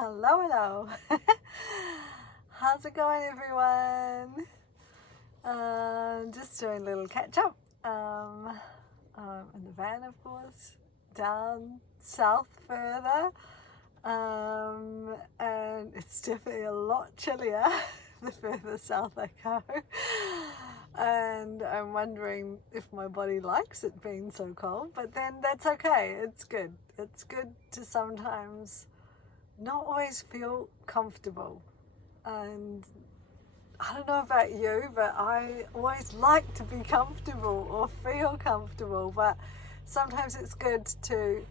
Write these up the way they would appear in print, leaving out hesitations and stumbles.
Hello. How's it going, everyone? Just doing a little catch up. In the van, of course, down south further. And it's definitely a lot chillier the further south I go. And I'm wondering if my body likes it being so cold, but then that's okay. It's good. It's good to sometimes not always feel comfortable. And I don't know about you, but I always like to be comfortable or feel comfortable, but sometimes it's good to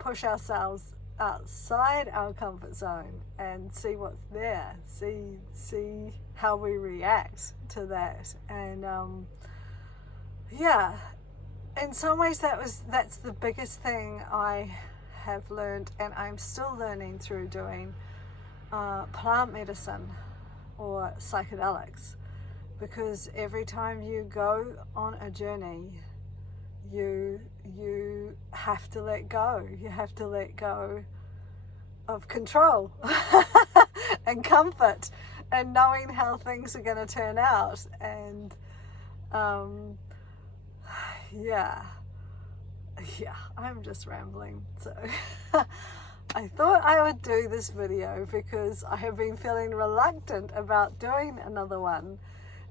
push ourselves outside our comfort zone and see what's there, see how we react to that. And in some ways that's the biggest thing I have learned, and I'm still learning through doing plant medicine or psychedelics, because every time you go on a journey, you have to let go. You have to let go of control and comfort and knowing how things are going to turn out. And I'm just rambling. So I thought I would do this video because I have been feeling reluctant about doing another one,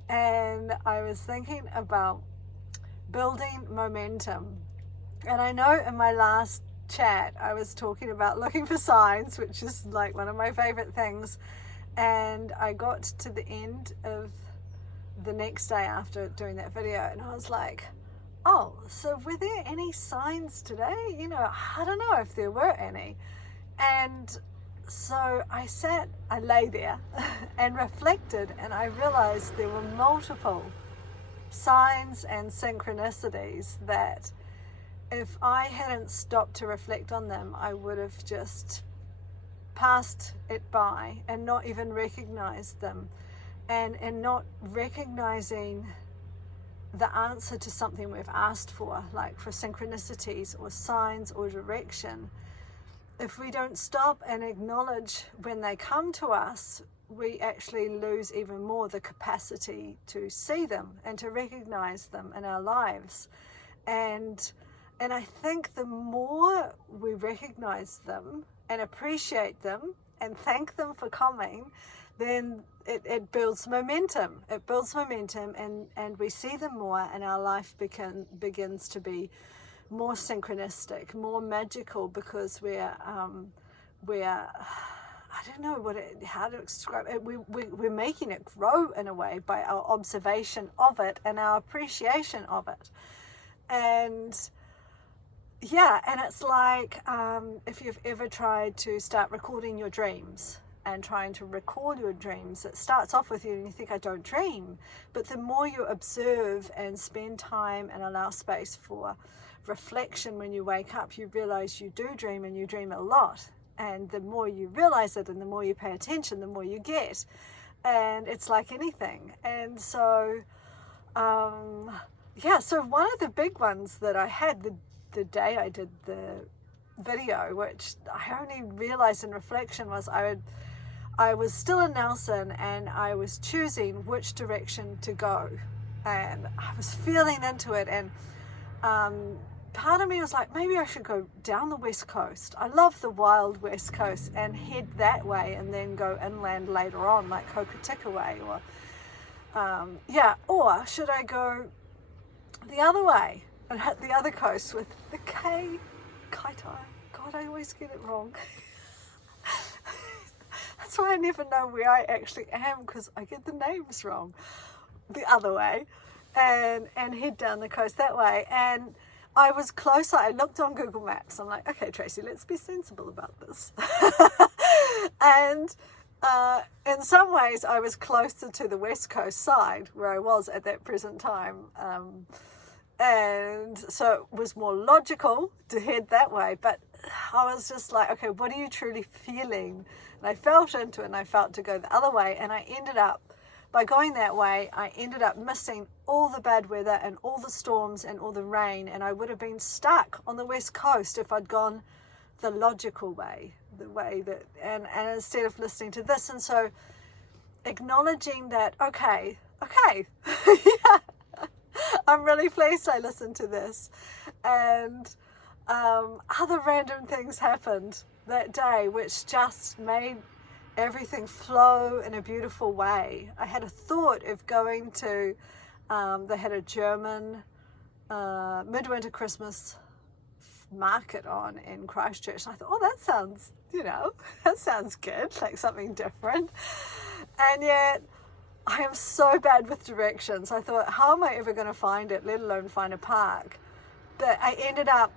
and I was thinking about building momentum. And I know in my last chat I was talking about looking for signs, which is like one of my favorite things, and I got to the end of the next day after doing that video and I was like, oh, so were there any signs today? I don't know if there were any. And so I lay there and reflected, and I realized there were multiple signs and synchronicities that if I hadn't stopped to reflect on them, I would have just passed it by and not even recognized them. And in not recognizing the answer to something we've asked for, like for synchronicities or signs or direction, if we don't stop and acknowledge when they come to us, we actually lose even more the capacity to see them and to recognize them in our lives. And I think the more we recognize them and appreciate them and thank them for coming, then it builds momentum. It builds momentum, and we see them more, and our life begins to be more synchronistic, more magical, because we're I don't know how to describe it. We're making it grow in a way by our observation of it and our appreciation of it. And it's like if you've ever tried to start recording your dreams and trying to recall your dreams, it starts off with you and you think, I don't dream. But the more you observe and spend time and allow space for reflection when you wake up, you realize you do dream, and you dream a lot. And the more you realize it and the more you pay attention, the more you get. And it's like anything. And so so one of the big ones that I had the day I did the video, which I only realized in reflection, was I was still in Nelson and I was choosing which direction to go, and I was feeling into it, and part of me was like, maybe I should go down the west coast. I love the wild west coast, and head that way and then go inland later on, like Hokitika way, or should I go the other way and hit the other coast with the Kaitai. God, I always get it wrong. That's why I never know where I actually am, because I get the names wrong. The other way, and head down the coast that way. And I was closer. I looked on Google Maps. I'm like, okay, Tracy, let's be sensible about this. And in some ways, I was closer to the West Coast side where I was at that present time. And so it was more logical to head that way. But I was just like, okay, what are you truly feeling? And I felt into it, and I felt to go the other way. And I ended up, by going that way, I ended up missing all the bad weather and all the storms and all the rain. And I would have been stuck on the West Coast if I'd gone the logical way, the way that, and instead of listening to this. And so acknowledging that, okay, yeah, I'm really pleased I listened to this. And other random things happened that day which just made everything flow in a beautiful way. I had a thought of going to, they had a German midwinter Christmas market on in Christchurch, and I thought, oh, that sounds, that sounds good, like something different. And yet I am so bad with directions. I thought, how am I ever going to find it, let alone find a park? But I ended up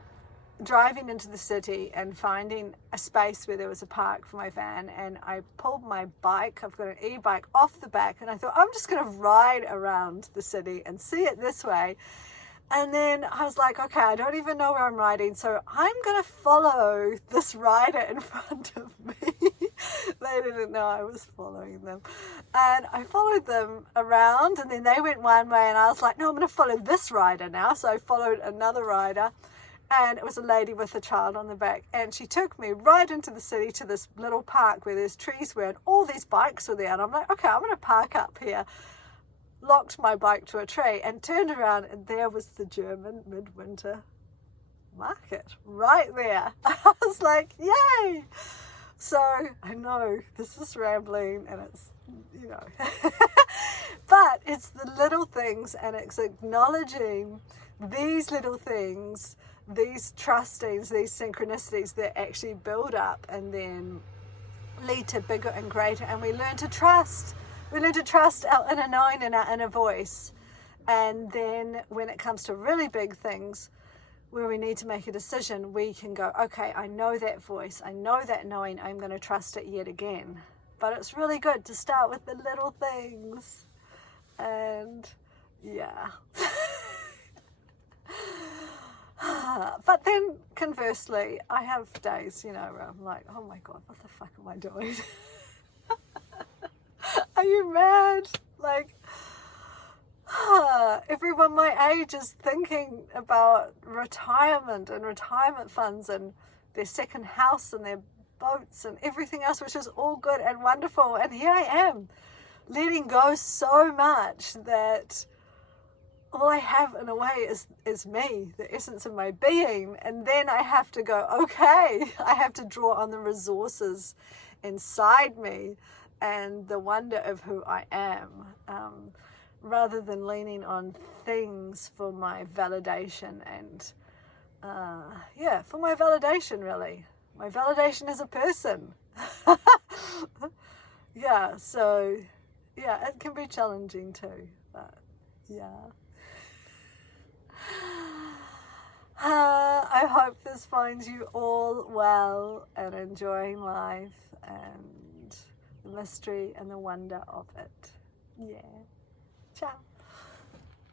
driving into the city and finding a space where there was a park for my van, and I pulled my bike, I've got an e-bike, off the back, and I thought, I'm just going to ride around the city and see it this way. And then I was like, okay, I don't even know where I'm riding, so I'm going to follow this rider in front of me. They didn't know I was following them. And I followed them around, and then they went one way, and I was like, no, I'm going to follow this rider now. So I followed another rider, and it was a lady with a child on the back, and she took me right into the city to this little park where there's trees where, and all these bikes were there. And I'm like, okay, I'm going to park up here. Locked my bike to a tree and turned around, and there was the German midwinter market right there. I was like, yay! So I know this is rambling, and it's, but it's the little things, and it's acknowledging these little things, these trustings, these synchronicities that actually build up and then lead to bigger and greater, and we learn to trust. We learn to trust our inner knowing and our inner voice. And then when it comes to really big things where we need to make a decision, we can go, okay, I know that voice, I know that knowing, I'm going to trust it yet again. But it's really good to start with the little things. And yeah. But then conversely, I have days, where I'm like, oh my God, what the fuck am I doing? Are you mad? Like, everyone my age is thinking about retirement and retirement funds and their second house and their boats and everything else, which is all good and wonderful. And here I am, letting go so much that all I have in a way is me, the essence of my being. And then I have to go, okay, I have to draw on the resources inside me and the wonder of who I am, rather than leaning on things for my validation and, for my validation, really. My validation is a person. So, it can be challenging too, but yeah. I hope this finds you all well and enjoying life and the mystery and the wonder of it. Yeah. Ciao.